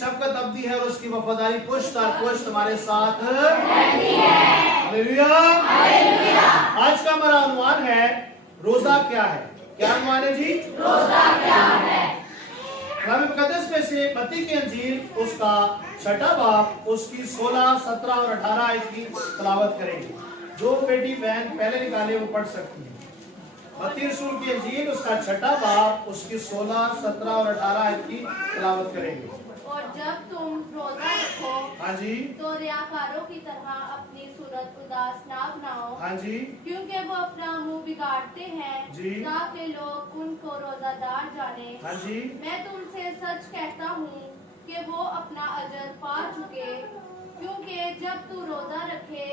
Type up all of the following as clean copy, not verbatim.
शफकत अब्दी है और उसकी वफादारी पुश्त और पुश्त हमारे साथ रहती है। हालेलुया। आज का हमारा अनुमान है रोजा क्या है। क्या अनुमान है जी? रोजा क्या है? कलाम मुकद्दस में से मत्ती की अंजील उसका 6 बाब उसकी 16, 17 और 18 आयत की तिलावत करेंगे। जो बेटी बहन पहले निकाले वो पढ़ सकती है। मत्ती रसूल की अंजील उसका 6 बाब उसकी 16, 17 और 18 आयत की तिलावत करेंगे। और जब तुम रोजा रखो, हाँ जी, तो रियाकारों की तरह अपनी सूरत उदास ना बनाओ, हाँ जी, क्योंकि वो अपना मुंह बिगाड़ते हैं जी, ताकि लोग उनको रोजादार जाने। हाँ जी, मैं तुमसे सच कहता हूँ कि वो अपना अजर पा चुके। क्योंकि जब तू रोजा रखे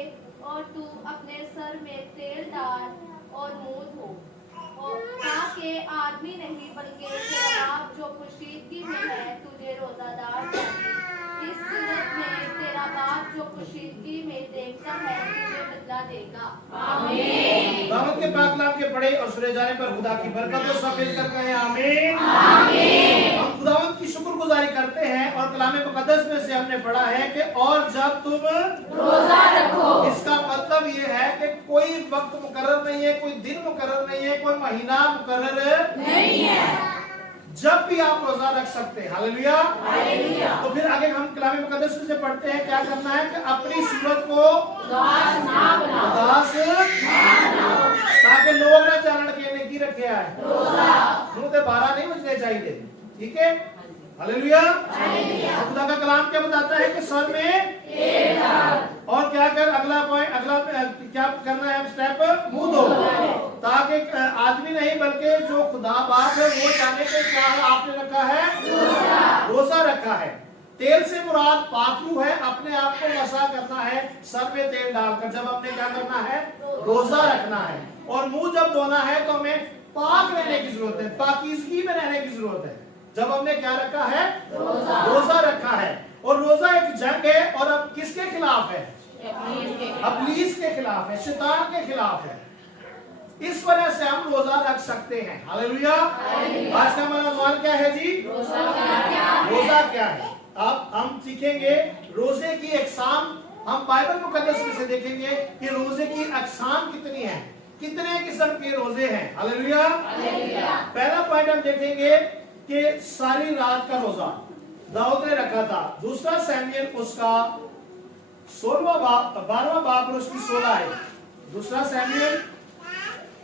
और तू अपने सर में तेल डाल और मुंह धो, और ताकि आदमी नहीं बल्कि तेरा बाप जो पोशीदगी में है तुझे रोजादार जाने। इस सूरत में तेरा बाप जो पोशीदगी में देखता है तुझे बदला देगा। आमीन। दाऊद के पाक कलाम के पढ़े और सुने जाने पर खुदा की बरकत और सब मिलकर कहें आमीन। आमीन। हम खुदावंद की शुक्रगुजारी करते हैं और कलाम मुकद्दस में से हमने पढ़ा है कि और जब तुम रोजा रखो, इसका मतलब ये है कि कोई वक्त मुकर्रर नहीं है, कोई दिन मुकर्रर नहीं है, कोई महीना मुकर्रर नहीं है। जब भी आप रोजा रख सकते हैं। हालेलुया। हालेलुया। तो फिर आगे हम कलाम मुकद्दस से पढ़ते हैं क्या करना है कि अपनी सूरत को उदास ना बनाओ, ताकि लोग ना जानन के नेकी रखे आए। मुंह से 12 नहीं बजने चाहिए। ठीक है। हालेलुया। खुदा का कलाम क्या बताता है कि सर में तेल डाल और क्या कर अगला पॉइंट, अगला क्या करना है स्टेप, मुंह धो, ताकि आदमी नहीं बल्कि जो खुदा बाप है वो जाने के क्या आपने रखा है, रोजा रखा है। तेल से मुराद पाकरू है, अपने आप को मसा करना है सर में तेल डालकर। जब हमने क्या करना है, रोजा रखना है। और मुंह जब धोना है तो हमें पाक रहने की जरूरत है, पाकीज़गी में रहने की जरूरत है। जब हमने क्या रखा है, रोजा रखा है। और रोजा एक जंग है और अब किसके खिलाफ है, इब्लीस के खिलाफ है, शैतान के खिलाफ है। इस वजह से हम रोजा रख सकते हैं। हालेलुया। आज का हमारा सवाल क्या है जी, रोजा क्या है। अब हम सीखेंगे रोजे की अक़साम। हम बाइबल मुकद्दस में से देखेंगे कि रोजे की अक़साम कितनी है, कितने किस्म के रोजे हैं। हालेलुया। पहला पॉइंट हम देखेंगे कि सारी रात का रोजा दाऊद ने रखा था। दूसरा सैमुएल उसका 12वां बाब और उसकी 16 आयत। दूसरा सैमुएल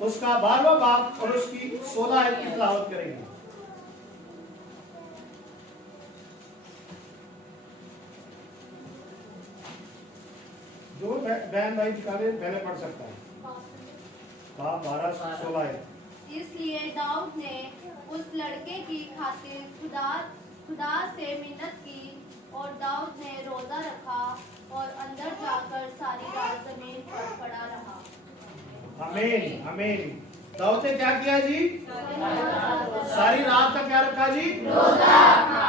उसका 12वां बाब और उसकी 16 आयत की तिलावत करेंगे। जो बहन भाई निकाले पहले पढ़ सकता है। बाब 12-16 आयत। इसलिए दाऊद ने उस लड़के की खातिर खुदा से मिन्नत की और दाऊद ने रोजा रखा और अंदर जाकर सारी रात जमीन पर पड़ा रहा। आमीन। आमीन। दाऊद ने क्या किया जी, सारी रात का क्या रखा जी, रोजा रखा।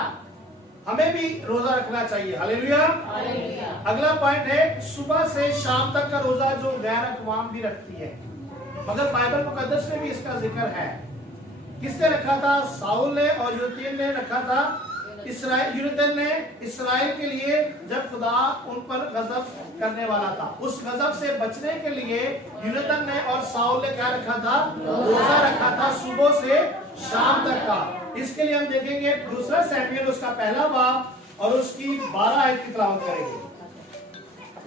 हमें भी रोजा रखना चाहिए। हालेलुया। अगला पॉइंट है सुबह से शाम तक का रोजा जो गैर अक़वाम भी रखती है, मगर बाइबल मुकद्दस में भी इसका जिक्र है। किसने रखा था, साउल ने और यूनतन ने रखा था। यूनतन ने इस्राएल के लिए जब खुदा उन पर गजब करने वाला था, उस गजब से बचने के लिए यूनतन ने और साउल ने क्या रखा था, रोजा रखा था सुबह से शाम तक का। इसके लिए हम देखेंगे दूसरा सैमुएल उसका 1 बाब और उसकी 12 आयत की तिलावत करेंगे।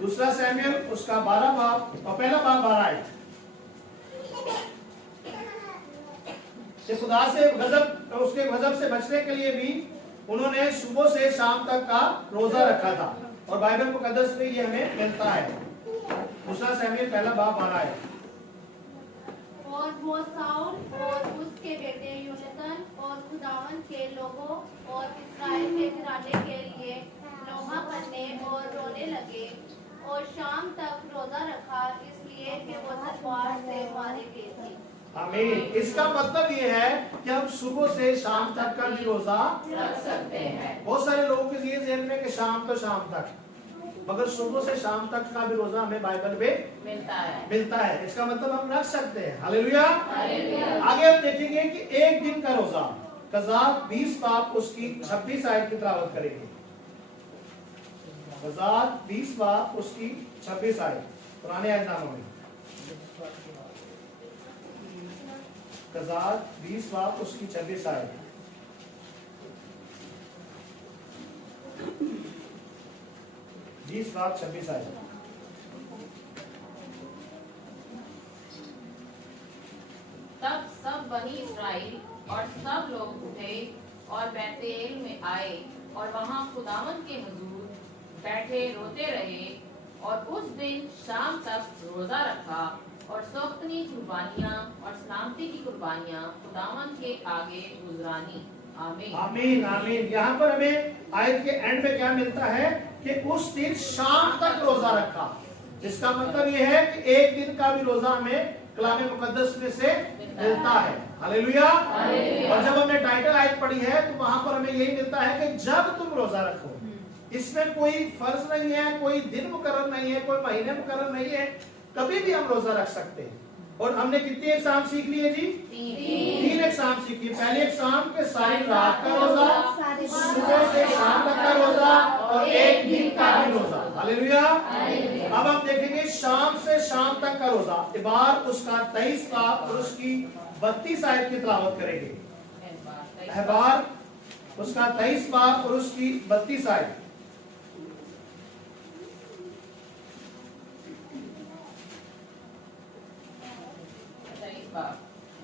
दूसरा सैमुएल उसका 12 बाब और 1 बाब 12 आयत। खुदा से गजब, उसके गजब से बचने के लिए भी उन्होंने सुबह से शाम तक का रोजा रखा था और बाइबल मुकद्दस में ये हमें मिलता है। दूसरा सैमुएल 1 बाब 12 है। और वो साउल और उसके बेटे यूनतन और खुदावन के लोगों और इस्राएल के घराने के लिए नोहा करने और रोने लगे और शाम तक रोजा रखा, इसलिए कि वो तलवार से मारे गए थे। आमीन। इसका मतलब ये है कि हम सुबह से शाम तक का भी रोजा रख सकते हैं। बहुत सारे लोगों के ये ज़हन में कि शाम तो शाम तक, मगर सुबह से शाम तक का भी रोजा हमें बाइबल में मिलता है। इसका मतलब हम रख सकते हैं। हालेलुया। आगे हम देखेंगे कि एक दिन का रोजा, कज़ाब 20 बाब उसकी 26 आयत की तिलावत करेंगे। गजात 20 बाब उसकी 26 आयत, पुराने ऐतनामा में। गजात 20 बाब उसकी 26 आयत। बाब 26 आयत। तब सब बनी इस्राएल और सब लोग उठे और बैतेल में आए और वहां खुदावन के हुजूर बैठे रोते रहे और उस दिन शाम तक रोजा रखा और सोख्तनी कुर्बानियां और सलामती की कुर्बानियां खुदावन के आगे गुजरानी। आमीन आमीन आमीन। यहाँ पर हमें आयत के एंड में क्या मिलता है कि उस दिन शाम तक रोजा रखा। इसका मतलब यह है कि एक दिन का भी रोजा हमें कलाम मुकद्दस में से मिलता है। हालेलुया। और जब हमने टाइटल आयत पढ़ी है तो वहां पर हमें यही मिलता है कि जब तुम रोजा रखो, इसमें कोई फर्ज नहीं है, कोई दिन मुकर्रर नहीं है, कोई महीने मुकर्रर नहीं है, कभी भी हम रोजा रख सकते हैं। और हमने कितनी एग्जाम सीख लिए जी? 3 एग्जाम सीखी। पहले एग्जाम के सारी रात का रोजा, सुबह से शाम तक का रोजा और एक दिन का भी रोजा। हालेलुया। अब हम देखेंगे शाम से शाम तक का रोजा। इबार उसका 23 बाब और उसकी 32 आयत की तिलावत करेंगे। इबार उसका 23 बाब और उसकी 32 आयत।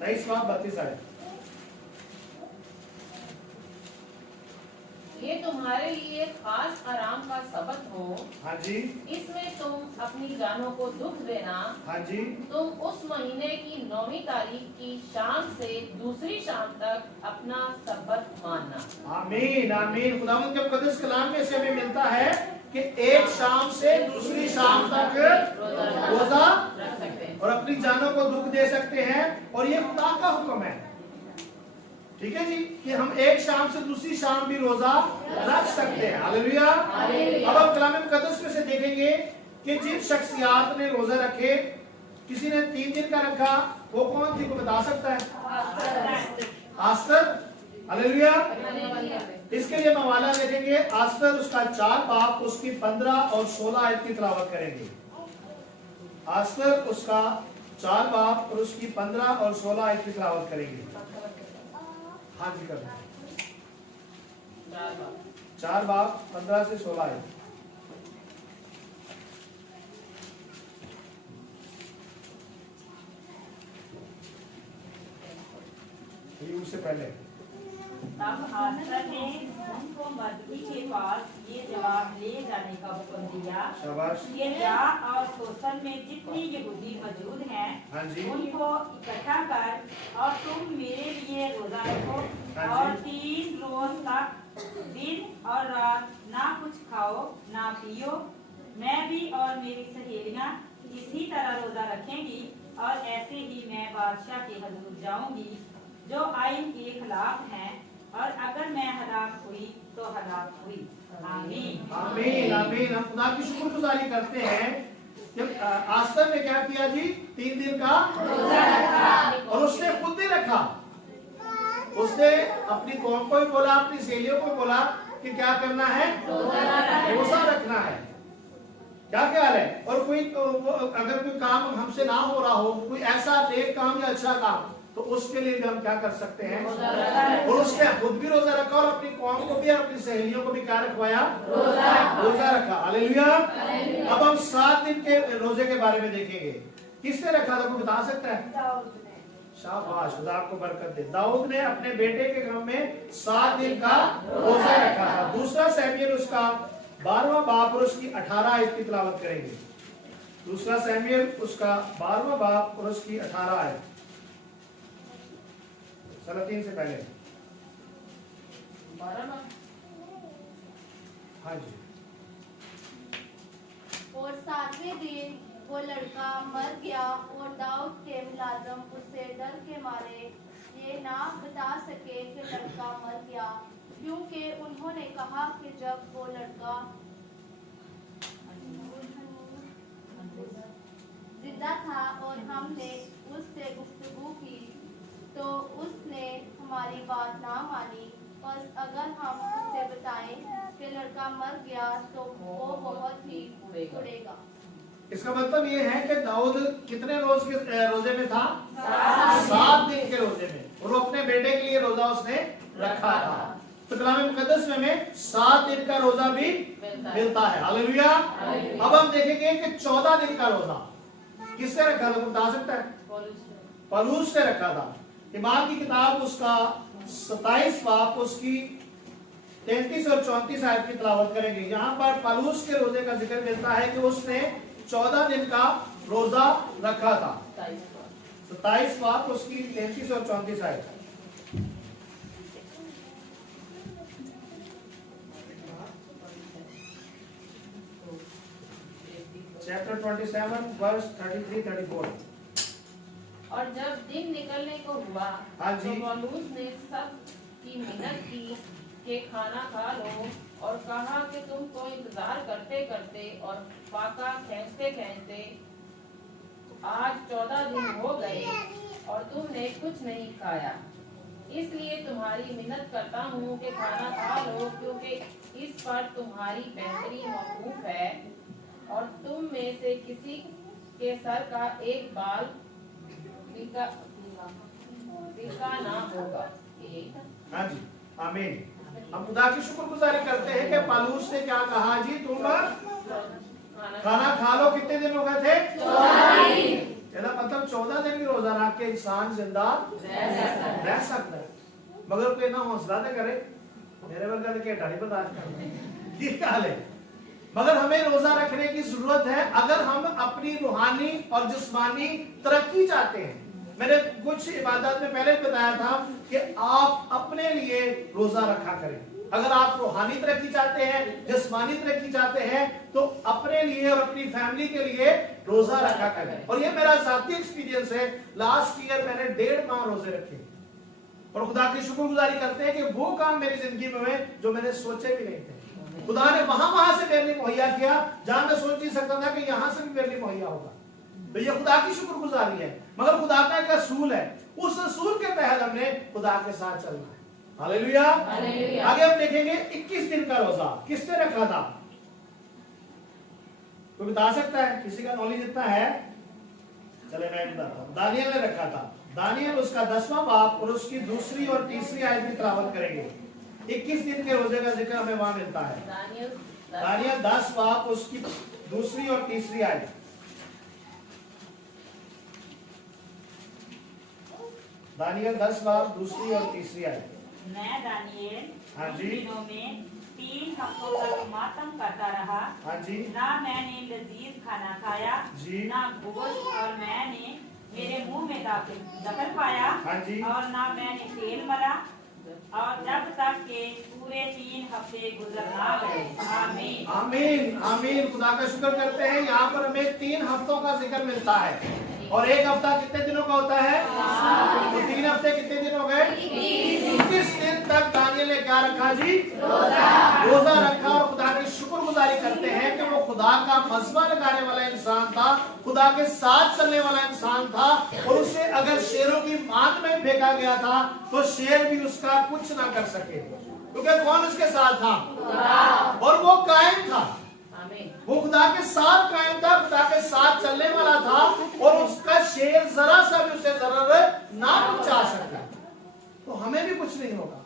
23 बाब 32 आयत। ये तुम्हारे लिए खास आराम का सबत हो। हाँ जी। इसमें तुम अपनी जानों को दुख देना। हाँ जी। तुम उस महीने की 9वीं तारीख की शाम से दूसरी शाम तक अपना सबत मानना। आमीन आमीन। खुदावंद के मुकद्दस कलाम में से हमें मिलता है कि एक शाम से दूसरी शाम तक रोजा रख सकते हैं और अपनी जानों को दुख दे सकते हैं। और ये खुदा का हुक्म है, ठीक है जी, कि हम एक शाम से दूसरी शाम भी रोजा रख सकते हैं। हालेलुया। अब हम कलाम मुकद्दस में से देखेंगे कि जिन शख्सियात ने रोजा रखे, किसी ने 3 दिन का रखा, वो कौन थी? को बता सकता है? आस्तर। हालेलुया। इसके लिए मवाला देखेंगे। आस्तर उसका 4 बाब उसकी 15 और 16 आयत की तिलावत करेंगे। आस्तर उसका 4 बाब और उसकी 15 और 16 आयत की तिलावत करेंगे। हाँ जी कर 4 बाब 15 से 16 आयत। उससे पहले तब आस्तर ने उनको मर्दी के पास ये जवाब ले जाने का हुक्म दिया कि जा और सोसन में जितने यहूदी मौजूद हैं उनको इकट्ठा कर और तुम मेरे लिए रोजा रखो और 3 रोज तक दिन और रात ना कुछ खाओ ना पियो। मैं भी और मेरी सहेलियां इसी तरह रोजा रखेंगी और ऐसे ही मैं बादशाह के हजूर जाऊंगी जो आइन के खिलाफ हैं, और अगर मैं हलाक हुई तो हलाक हुई। आमीन आमीन आमीन। हम खुदा की शुक्रगुजारी करते हैं। जब आस्तर ने क्या किया जी? 3 दिन का रोजा रखा और उसने खुद ही रखा। उसने अपनी कौम को भी बोला, अपनी सहेलियों को बोला कि क्या करना है? रोजा रखना है। क्या ख्याल है? और कोई अगर कोई काम हमसे ना हो रहा हो, कोई ऐसा नेक काम या अच्छा काम, तो उसके लिए भी हम क्या कर सकते हैं? और उसने खुद भी रोजा रखा और अपनी कौम को भी और अपनी सहेलियों को भी क्या रखवाया? रोजा रखा। हालेलुया। अब हम 7 दिन के रोजे के बारे में देखेंगे। किसने रखा था? कोई बता सकता है? शाबाश, खुदा आपको बरकत दे। दाऊद ने अपने बेटे के घर में 7 दिन का रोजा रखा था। दूसरा सैमुएल उसका 12वां बाब और उसकी 18 आयत की तिलावत करेंगे। दूसरा सैमुएल उसका 12वां बाब और उसकी 18 आयत। 3 से पहले। हाँ जी। और 7वें दिन वो लड़का मर गया और दाऊद के मुलाजम उससे डर के मारे ये ना बता सके कि लड़का मर गया, क्योंकि उन्होंने कहा कि जब वो लड़का जिंदा था और हमने उससे गुफ्तगू की तो उसने हमारी बात ना मानी। बस अगर हम उससे बताएं कि लड़का मर गया तो वो बहुत ही उड़ेगा। इसका मतलब ये है कि दाऊद कितने रोज के रोजे में था? 7 दिन के रोजे में, और वो अपने बेटे के लिए रोजा उसने रखा था। तो कलाम मुकद्दस में हमें 7 दिन का रोजा भी मिलता है। हालेलुया। अब हम देखेंगे कि 14 दिन का रोजा किसने रखा था? बता सकता है? पौलुस ने रखा था। ईमान की किताब उसका 27 बाब उसकी 33 और 34 आयत की तिलावत करेंगे। यहाँ पर पौलुस के रोजे का जिक्र मिलता है कि उसने 14 दिन का रोजा रखा था। 27 बाब उसकी 33 और 34 आयत। Chapter 27 verse 33-34। और जब दिन निकलने को हुआ तो पौलुस ने सब की मिन्नत की कि खाना खा लो, और कहा कि तुमको इंतजार करते करते और फाका खींचते खींचते आज 14 दिन हो गए और तुमने कुछ नहीं खाया। इसलिए तुम्हारी मिन्नत करता हूँ कि खाना खा लो, क्योंकि इस पर तुम्हारी बेहतरी मौकूफ है, और तुम में से किसी के सर का एक बाल बिका ना होगा। हाँ जी, आमीन। हम खुदा की शुक्रगुजारी करते हैं कि पौलुस ने क्या कहा जी? तुम खाना खा लो। कितने दिन हो गए थे? 14 दिन। मतलब 14 दिन की रोजा रख के इंसान जिंदा रह सकता है, मगर कोई ना हौसला न करे। मेरे वर्गा के ढाई बर्दाश्त करना ये हाल है। मगर हमें रोजा रखने की जरूरत है अगर हम अपनी रूहानी और जिस्मानी तरक्की चाहते हैं। मैंने कुछ इबादत में पहले बताया था कि आप अपने लिए रोजा रखा करें। अगर आप रूहानी तरक्की चाहते हैं, जिस्मानी तरक्की चाहते हैं, तो अपने लिए और अपनी फैमिली के लिए रोजा रखा करें। और ये मेरा जाती एक्सपीरियंस है। लास्ट ईयर मैंने 1.5 माह रोजे रखे, और खुदा की शुक्रगुजारी करते हैं कि वो काम मेरी जिंदगी में हुए जो मैंने सोचे भी नहीं थे। खुदा ने वहां से मेरे लिए मुहैया किया जहां मैं सोच नहीं सकता था कि यहां से भी मेरे लिए मुहैया होगा। तो ये खुदा की शुक्रगुजारी है। मगर खुदा का एक असूल है, उस असूल के तहत हमने खुदा के साथ चलना है। हालेलुया। आगे हम देखेंगे 21 दिन का रोजा किसने रखा था? कोई बता सकता है? किसी का नॉलेज इतना है? चले मैं बताता हूं। दानियल ने रखा था। दानियल उसका 10वां बाब और उसकी 2री और 3री आयत की तिलावत करेंगे। 21 दिन के रोजे का जिक्र हमें वहां मिलता है। दानियल 10 बाब उसकी 2री और 3री आयत। दानियल 10 बाब 2री और 3री आयत। मैं दानियल हाँ जी। दिनों में 3 हफ्तों तक मातम करता रहा। हाँ जी। ना मैंने लजीज खाना खाया जी। ना गोश्त, और मैंने मेरे मुंह में दखल पाया। हाँ जी। और ना मैंने तेल मला, और जब तक के पूरे 3 हफ्ते गुजर ना गए। आमीन आमीन आमीन। खुदा का शुक्र करते हैं। यहाँ पर हमें 3 हफ्तों का जिक्र मिलता है, और एक हफ्ता कितने दिनों का होता है? तो 3 हफ्ते कितने दिन हो गए? 21 दिन तक दानियल ने क्या रखा जी? रोजा रखा। और खुदा की शुक्रगुजारी करते हैं कि वो खुदा का मजमा लगाने वाला इंसान था, खुदा के साथ चलने वाला इंसान था, और उसे अगर शेरों की मांद में फेंका गया था तो शेर भी उसका कुछ ना कर सके, क्योंकि कौन उसके साथ था? और वो कायम था। वो खुदा के साथ कायम था, खुदा के साथ चलने वाला था, और उसका शेर जरा सा भी उसे जरूरत ना पहुंचा सका। तो हमें भी कुछ नहीं होगा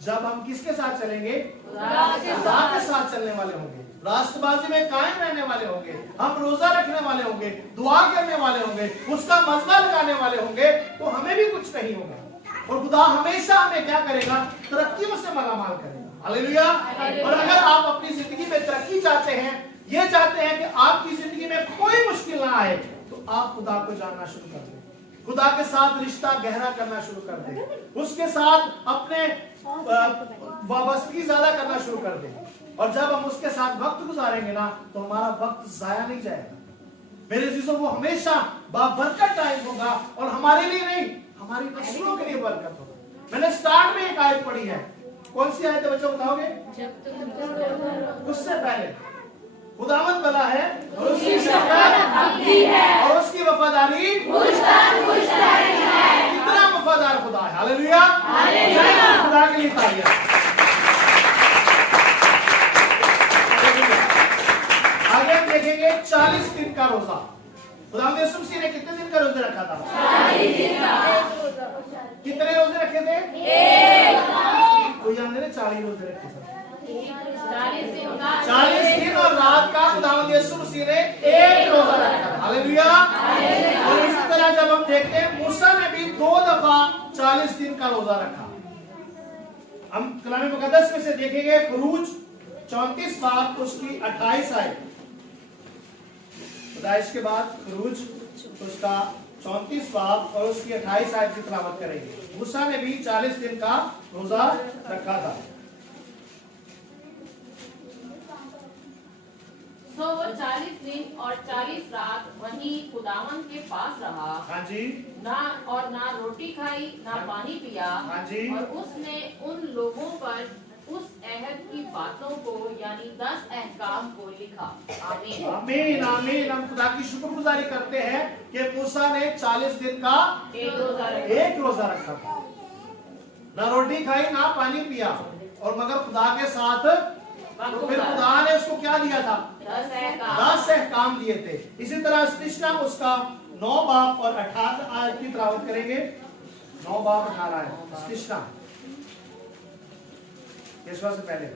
जब हम किसके साथ चलेंगे? खुदा के साथ चलने वाले होंगे, रास्तबाजी में कायम रहने वाले होंगे, हम रोजा रखने वाले होंगे, दुआ करने वाले होंगे, उसका मजमा लगाने वाले होंगे, तो हमें भी कुछ नहीं होगा। और खुदा हमेशा हमें क्या करेगा? तरक्कियों से मालामाल करेगा। हालेलुया। और अगर आप अपनी जिंदगी में तरक्की चाहते हैं, ये चाहते हैं कि आपकी जिंदगी में कोई मुश्किल ना आए, तो आप खुदा को जानना शुरू कर दें, खुदा के साथ रिश्ता गहरा करना शुरू कर दें, उसके साथ अपने वाबस्तगी ज्यादा करना शुरू कर दें। और जब हम उसके साथ वक्त गुजारेंगे ना, तो हमारा वक्त जाया नहीं जाएगा। मेरे जीजों, वो हमेशा बाबरकत टाइम होगा, और हमारे लिए नहीं, हमारी नस्लों के लिए बरकत होगा। मैंने स्टार्ट में एक आयत पढ़ी है। कौन सी आयत है बच्चों, बताओगे? उससे पहले खुदावंद भला है और उसकी शफकत अबदी है और उसकी वफादारी कितना वफादार खुदा है। हालेलुया। खुदा के लिए तारीफ। 40 दिन का रोजा। खुदावंद यीशु मसीह ने कितने दिन का रोजा रखा था? 40 दिन का। कितने रोजे रखे थे? कोई आंदे ने 40 रोजे रखे थे। 40 दिन और रात का खुदावंद यीशु मसीह ने एक रोजा रखा था। हालेलुया। और इसी तरह जब हम देखते हैं मूसा ने भी 2 दफा 40 दिन का रोजा रखा। हम कलाम मुकद्दस में से देखेंगे खरूज 34 बाब उसकी 28 आयत। पैदाइश के बाद खरूज उसका 34 बाब और उसकी 28 आयत की तिलावत करेंगे। मूसा ने भी 40 दिन का रोजा रखा था। सो वो 40 दिन और 40 रात वहीं खुदावन के पास रहा। हाँ जी। ना रोटी खाई ना पानी पिया। हाँ जी। और उसने उन लोगों पर उस अहद की बातों को यानी 10 अहकाम को लिखा। आमीन आमीन आमीन। हम खुदा की शुक्रगुजारी करते हैं कि मूसा ने 40 दिन का एक रोजा रखा था। ना रोटी खाई ना पानी पिया और मगर खुदा के साथ। तो फिर खुदा ने उसको क्या दिया था? 10 अहकाम दिए थे। इसी तरह सृष्टा उसका 9 बाब और 18 आयत की तिलावत करेंगे। 9 बाब 18 आयत सृष्टा यीशु से पहले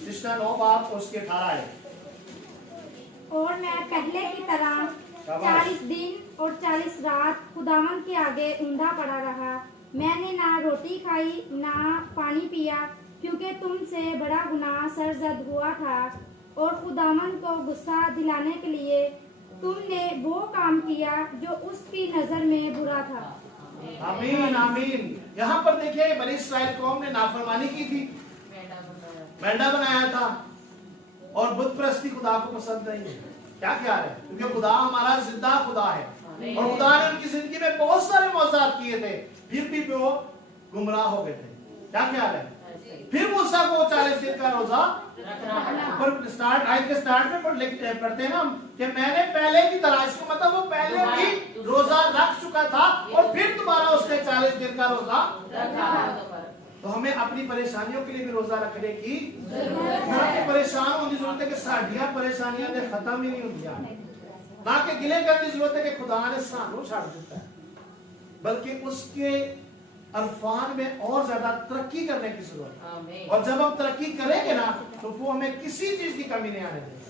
सृष्टा 9 बाब और उसके 18 आयत। और मैं पहले की तरह 40 दिन और 40 रात खुदावन के आगे ऊंधा पड़ा रहा। मैंने ना रोटी खाई ना पानी पिया क्योंकि तुमसे बड़ा गुनाह सरजद हुआ था और खुदावन को गुस्सा दिलाने के लिए तुमने वो काम किया जो उसकी नजर में बुरा था। आमीन आमीन। यहाँ पर देखिए बनी इस्राएल कौम ने नाफरमानी की थी, मेंढा बनाया था और बुत परस्ती खुदा को पसंद नहीं है। क्या ख्याल है? क्योंकि खुदा हमारा जिंदा खुदा है और खुदा ने उनकी जिंदगी में बहुत सारे मौजूद किए थे, फिर भी वो गुमराह हो गए थे। क्या ख्याल है? फिर मूसा को 40 दिन का रोजा ऊपर स्टार्ट आयत के स्टार्ट में पढ़ते हैं ना कि मैंने पहले की तरह, इसका मतलब वो पहले भी रोजा रख चुका था और फिर दोबारा उसने 40 दिन का रोजा रखा। तो हमें अपनी परेशानियों के लिए भी रोजा रखने की जरूरत। परेशान होने की जरूरत है कि साडियां परेशानियां ने खत्म ही नहीं होती, ना कि गिले करने की जरूरत है कि खुदा ने सानू छाड़ देता है, बल्कि उसके अरफान में और ज्यादा तरक्की करने की जरूरत है। और जब हम तरक्की करेंगे ना तो वो हमें किसी चीज की कमी नहीं आने देगा,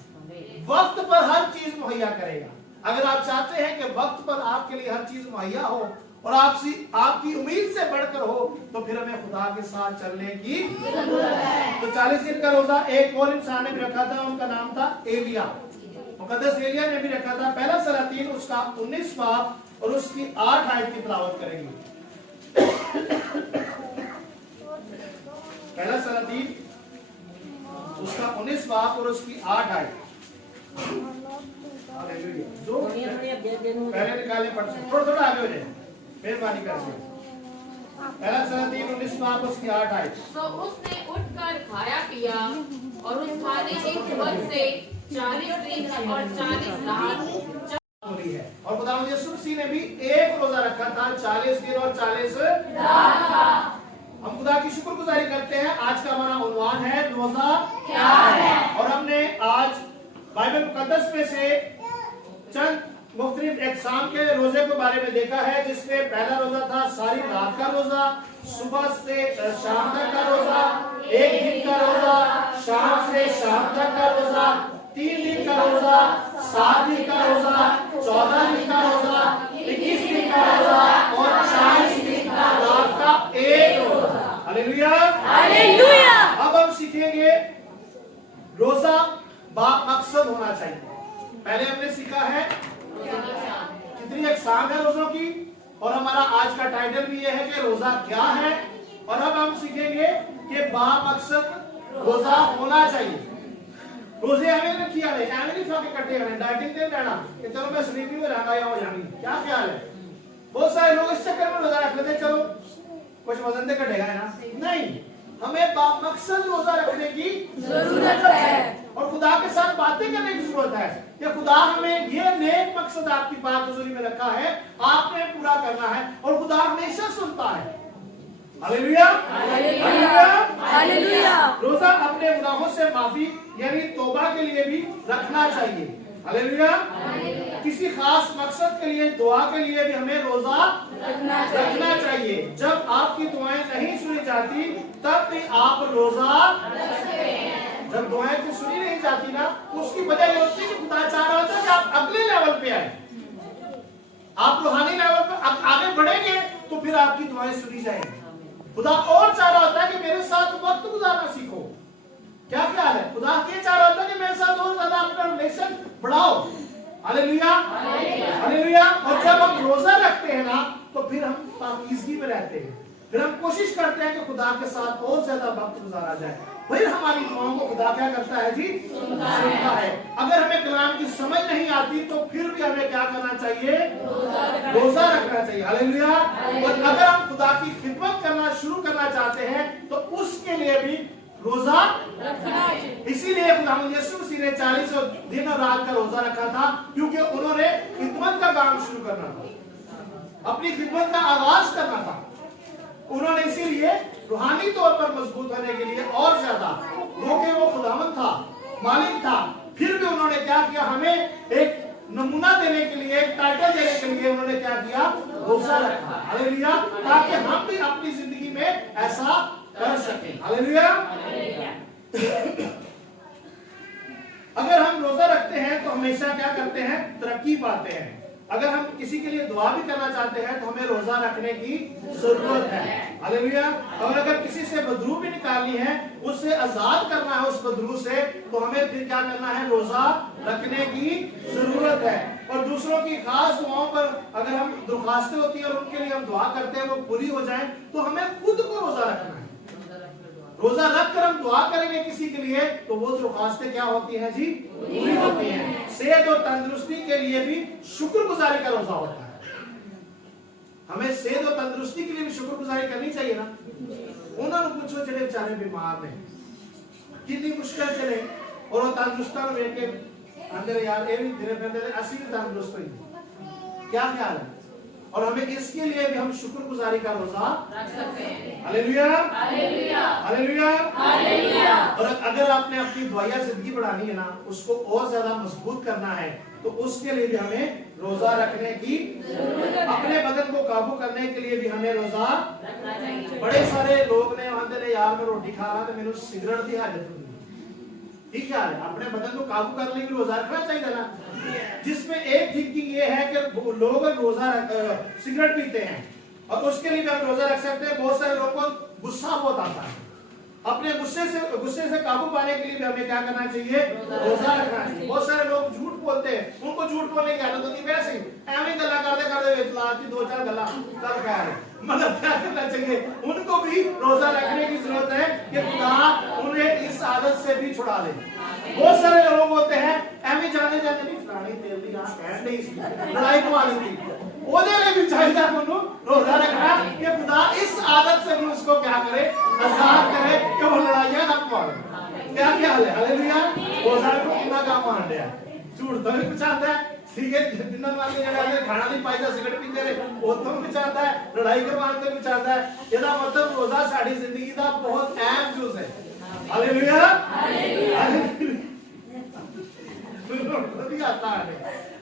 वक्त पर हर चीज मुहैया करेगा। अगर आप चाहते हैं कि वक्त पर आपके लिए हर चीज मुहैया हो और आपकी उम्मीद से बढ़कर हो तो फिर हमें खुदा के साथ चलने की जरूरत है। तो 40 दिन का रोजा एक और इंसान ने भी रखा था, उनका नाम था एलिया। मुकद्दस एलिया ने भी रखा था। पहला सलातीन उसका 19 बाब और उसकी 8 आयत की तिलावत करेंगे। पहला सलातीन उसका 19 बाब और उसकी 8 आयत। जो पहले निकाले पढ़ सकते, थोड़ा आगे हो जाए, मेहरबानी करके। पहला सलातीन 19 बाब उसकी 8 आयत। तो उसने उठकर खाया पिया और उस खाने के खुबक से 40 दिन और 40 रात है। और खुदावंद यीशु मसीह ने भी एक रोजा रखा था, 40 दिन और 40 रात। हम खुदा की शुक्रगुजारी करते हैं। आज का हमारा उन्वान है रोजा क्या है, और हमने आज बाइबल मुकद्दस में से चंद मुख्तलिफ एग्जाम के रोजे के बारे में देखा है, जिसमें पहला रोजा था सारी रात का रोजा, सुबह से शाम तक का रोजा, एक दिन का रोजा, शाम से शाम तक का रोजा, 3 दिन का रोजा, 7 दिन का रोजा, 14 दिन का रोजा, 21 दिन का रोजा और 40 दिन का रात का एक रोजा। Hallelujah hallelujah. अब हम सीखेंगे रोजा बामकसद होना चाहिए। पहले हमने सीखा है कितनी अक़साम है रोजों की, और हमारा आज का टाइटल भी यह है कि रोजा क्या है। और अब हम सीखेंगे कि बामकसद रोजा होना चाहिए। रोजे हमें ने किया नहीं, हमें नहीं फाके कटे हैं, डाइटिंग नहीं रहना कि चलो मैं स्लीपिंग में रहना या हो जानी। क्या ख्याल है? बहुत सारे लोग इस चक्कर में रोजा रख लेते, चलो कुछ वजन से कटेगा है ना। नहीं, हमें बामकसद रोजा रखने की जरूरत है और खुदा के साथ बातें करने की जरूरत है कि खुदा हमें ये नेक मकसद आपकी बात हुजूरी में रखा है, आपने पूरा करना है। और खुदा हमेशा सुनता है। Hallelujah, hallelujah. रोजा अपने गुनाहों से माफी यानी तौबा के लिए भी रखना चाहिए। हालेलुया। किसी खास मकसद के लिए, दुआ के लिए भी हमें रोजा रखना चाहिए। जब आपकी दुआएं नहीं सुनी जाती तब भी आप रोजा रख सकते हैं। जब दुआएं तो सुनी नहीं जाती ना, उसकी वजह ये होती है कि खुदा चाह रहा होता है कि आप अगले लेवल पे आए, आप रूहानी लेवल पर आगे बढ़ेंगे तो फिर आपकी दुआएं सुनी जाएंगी। खुदा और चाह रहा होता है कि मेरे साथ वक्त गुजारना सीखो। क्या ख्याल है? खुदा ये चाह रहा होता है कि मेरे साथ और ज्यादा अपना रिलेशन बढ़ाओ। Hallelujah, hallelujah. और जब हम रोजा रखते हैं ना तो फिर हम पाकीज़गी में रहते हैं, फिर हम कोशिश करते हैं कि खुदा के साथ और ज्यादा वक्त गुजारा जाए। फिर हमारी दुआओं को खुदा क्या करता है जी? सुनता है। अगर हमें कलाम की समझ नहीं आती तो फिर भी हमें क्या करना चाहिए? रोजा रखना चाहिए। हालेलुया। और अगर हम खुदा की खिदमत करना शुरू करना चाहते हैं तो उसके लिए भी रोजा रखना चाहिए। इसीलिए खुदावंद यीशु मसीह ने 40 दिन और रात का रोजा रखा था, क्योंकि उन्होंने खिदमत का काम शुरू करना था, अपनी खिदमत का आगाज करना था। उन्होंने इसीलिए रूहानी तौर पर मजबूत होने के लिए और ज्यादा, क्योंकि वो खुदावंद था, मालिक था, फिर भी उन्होंने क्या किया? हमें एक नमूना देने के लिए, एक टाइटल देने के लिए उन्होंने क्या किया? रोजा रखा। हालेलुया। ताकि हम भी अपनी जिंदगी में ऐसा कर सकें। हालेलुया। अगर हम रोजा रखते हैं तो हमेशा क्या करते हैं? तरक्की पाते हैं। अगर हम किसी के लिए दुआ भी करना चाहते हैं तो हमें रोजा रखने की जरूरत है। हालेलुया। और अगर किसी से बदरू भी निकालनी है, उससे आजाद करना है उस बदरू से, तो हमें फिर क्या करना है? रोजा रखने की जरूरत है। और दूसरों की खास दुआओं पर अगर हम दरख्वास्तें होती है और उनके लिए हम दुआ करते हैं वो पूरी हो जाए, तो हमें खुद को रोजा रखना है। रोजा रखकर हम दुआ करेंगे किसी के लिए तो वो दरख्वास्तें क्या होती हैं जी? पूरी होती हैं। सेहत और तंदुरुस्ती के लिए भी शुक्रगुजारी का रोजा होता है। हमें सेहत और तंदुरुस्ती के लिए भी शुक्रगुजारी करनी चाहिए ना। उन्होंने पूछो चले बेचारे बीमार ने, कितनी मुश्किल चले और तंदुरुस्ता वेख के अंदर यार ये भी धीरे धीरे असली तंदुरुस्त हुई। क्या ख्याल है? और हमें इसके लिए भी हम शुक्रगुजारी का रोजा रख सकते हैं। Hallelujah, hallelujah, hallelujah, hallelujah. और अगर आपने अपनी दुआया जिंदगी बढ़ानी है ना, उसको और ज्यादा मजबूत करना है, तो उसके लिए भी हमें रोजा रखने की जरूरत है। अपने बदन को काबू करने के लिए भी हमें रोजा रखना चाहिए। बड़े सारे लोग ने आंदे ने यार मैं रोटी खा रहा तो मैंने सिगरेट की हालत हुई। ठीक है, अपने बदन को काबू करने के लिए रोजा रखना चाहिए ना। जिसमें एक थिंकिंग ये है कि लोग रोजा सिगरेट पीते हैं और उसके लिए भी हम रोजा रख सकते हैं। बहुत सारे लोगों को गुस्सा बहुत आता है, अपने गुस्से से काबू पाने के लिए भी हमें क्या करना चाहिए? रोजा रखना चाहिए। बहुत सारे लोग झूठ बोलते हैं, उनको झूठ बोलने की आदत होती है, वैसे एवं गल्ला करते करते दो चार गल्ला कर खा रहे। मतलब क्या करना चाहिए? उनको भी रोजा रखने की जरूरत है कि खुदा उन्हें इस आदत से भी छुड़ा दे। बहुत सारे लोग होते हैं एवं जाने नहीं फलानी तेल दी हां कहन नहीं लड़ाई को आ दी ओदे लिए भी चाहिए उन्होंने रोजा रखना कि खुदा इस आदत से भी उसको क्या करे? आजाद करे कि वो लड़ाइयां ना पाए। क्या ख्याल है? हालेलुया। रोजा को कितना काम आंड है, झूठ तो भी बचाता है, सिगरेट दिन वाले जड़े खाना नहीं पाइदा सिगरेट पीते रहे वो तो भी बचाता है, लड़ाई करवाने तो भी बचाता है। ਇਹਦਾ मतलब रोजा साडी जिंदगी का बहुत अहम जुज़ है। Hallelujah, hallelujah.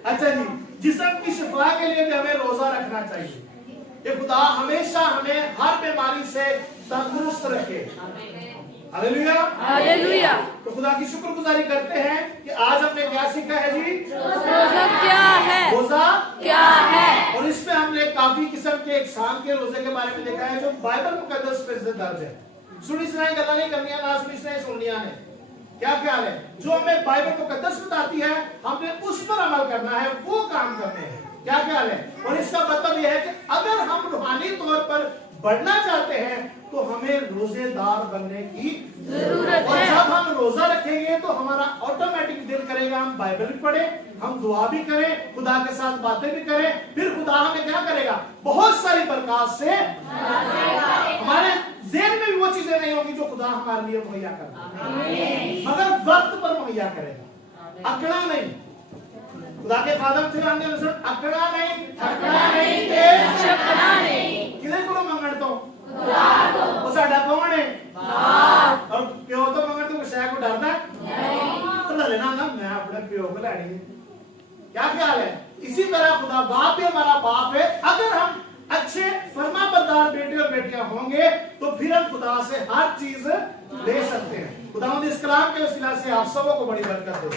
अच्छा जी, जिस्म की शिफा के लिए भी हमें रोजा रखना चाहिए कि खुदा हमेशा हमें हर बीमारी से तंदुरुस्त रखे। Hallelujah, hallelujah. तो खुदा की शुक्रगुजारी करते हैं कि आज हमने क्या सीखा है जी? रोजा क्या है? रोजा क्या है? और इसमें हमने काफी किस्म के इकसाम के रोजे के बारे में देखा है जो बाइबल मुकद्दस में से दर्ज है। सुनी सुनाई गल्ला नहीं करनी है, ना सुनी सुनाई सुननिया ने। क्या ख्याल है? जो हमें बाइबल मुकद्दस बताती है हमने उस पर अमल करना है, वो काम करने हैं। क्या ख्याल है? और इसका मतलब यह है कि अगर हम रूहानी तौर पर बढ़ना चाहते हैं तो हमें रोजेदार बनने की जरूरत है। और जब हम रोजा रखेंगे तो हमारा ऑटोमेटिक दिल करेगा हम बाइबल भी पढ़ें, हम दुआ भी करें, खुदा के साथ बातें भी करें। फिर खुदा हमें क्या करेगा? बहुत सारी बरकत से हमारे ज़हन में भी वो चीजें नहीं होगी जो खुदा हमारे लिए मुहैया करता है, मगर वक्त पर मुहैया करेगा, अकड़ा नहीं। खुदा के खादम फिरौन ने अकड़ा नहीं, थकना नहीं, शकना नहीं। किधर को मंगण तो वो साडा कौन है? और प्यो तो मगर तू किसी को डरदा तो लेना ना, मैं अपने प्यो को लैनी है। क्या ख्याल है? इसी तरह खुदा बाप भी हमारा बाप है। अगर हम अच्छे फरमाबरदार बेटे और बेटियां होंगे तो फिर हम खुदा से हर चीज ले सकते हैं। खुदा इस कलाम के वसीला से आप सबों को बड़ी बरकत दे।